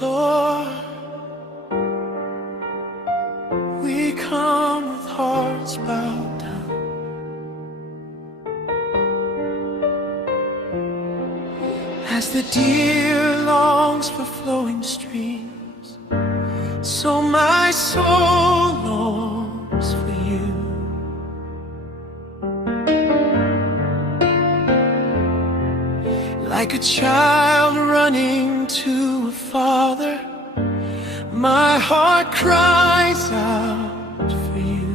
Lord, we come with hearts bowed down. As the deer longs for flowing streams, so my soul longs for you. Like a child running to a father, my heart cries out for you.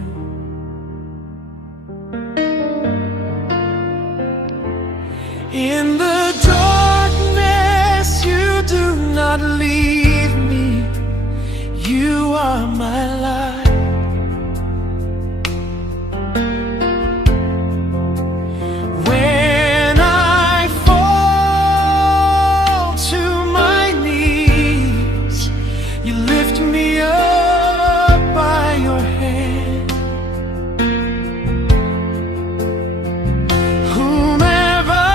In the darkness, you do not leave me. You are my light. When I fall to my knees, you lift me up by your hand. Whomever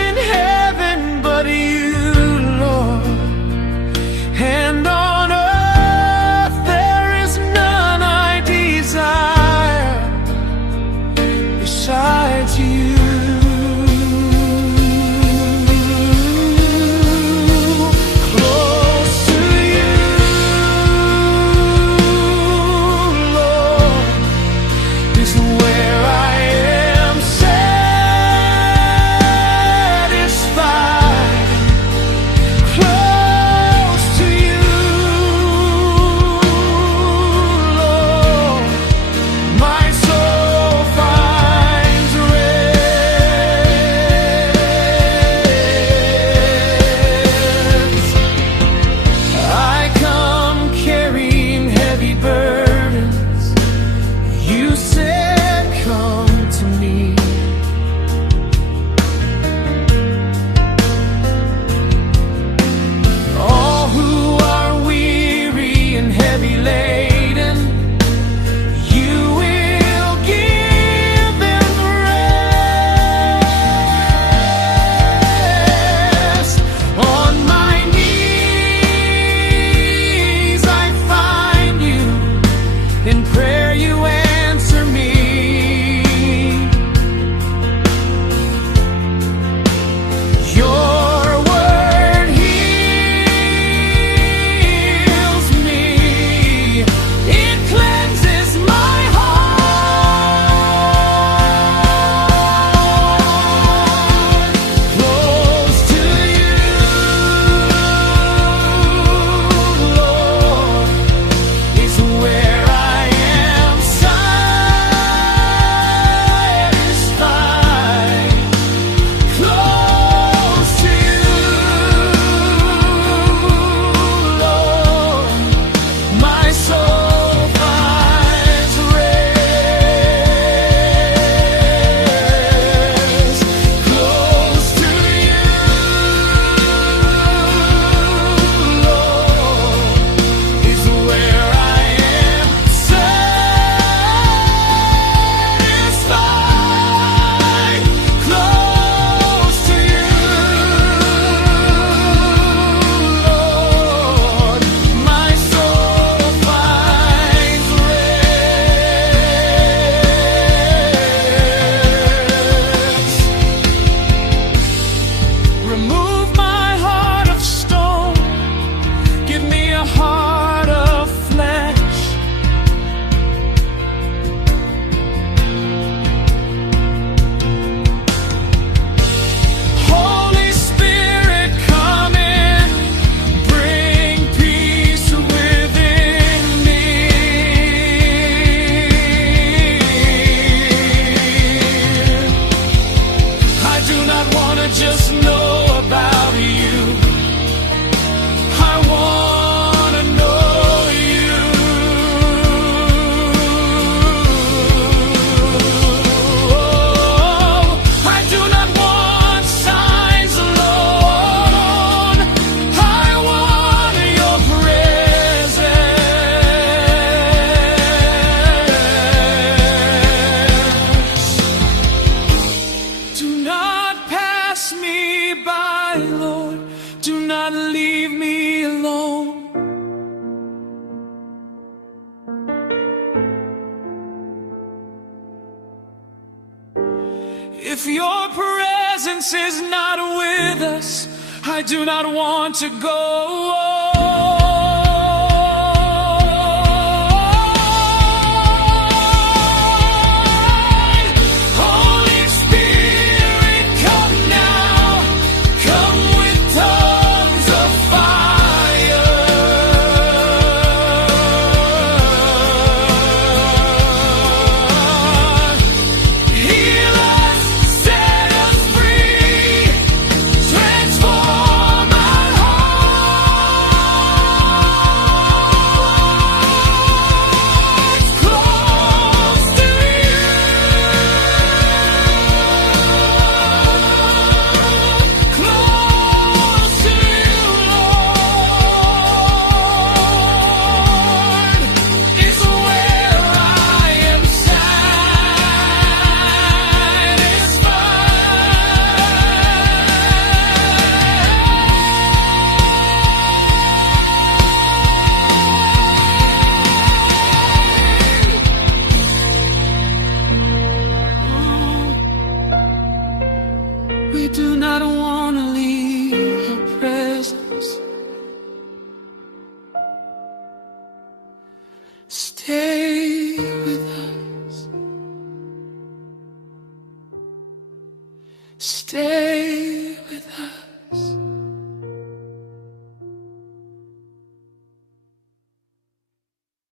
in heaven but you, Lord, and on earth there is none I desire besides you. Close to you, Lord, is where I am satisfied. Close to you, Lord, my soul finds rest. I come carrying heavy burdens. You said, come to me. All who are weary and heavy laden, you will give them rest. On my knees I find you. In prayer you answer me. Your word heals me. It cleanses my heart. Close to you, Lord, is where I am satisfied. Close to you, Lord, my soul finds rest. Close to you, Lord, is where I am satisfied. Close to you, Lord, my soul finds rest. Remove my heart of stone, give me a heart of flesh. Holy Spirit, come in, bring peace within me. I do not want to just know about you. I want to know you. I do not want signs alone. I want your presence. Do not pass me by. cry, Lord, do not leave me alone. If your presence is not with us, I do not want to go. Holy Spirit, come now. Come with tongues of fire. Heal us, set us free, transform our hearts. Close to you, close to you, Lord, is where I am satisfied. We do not want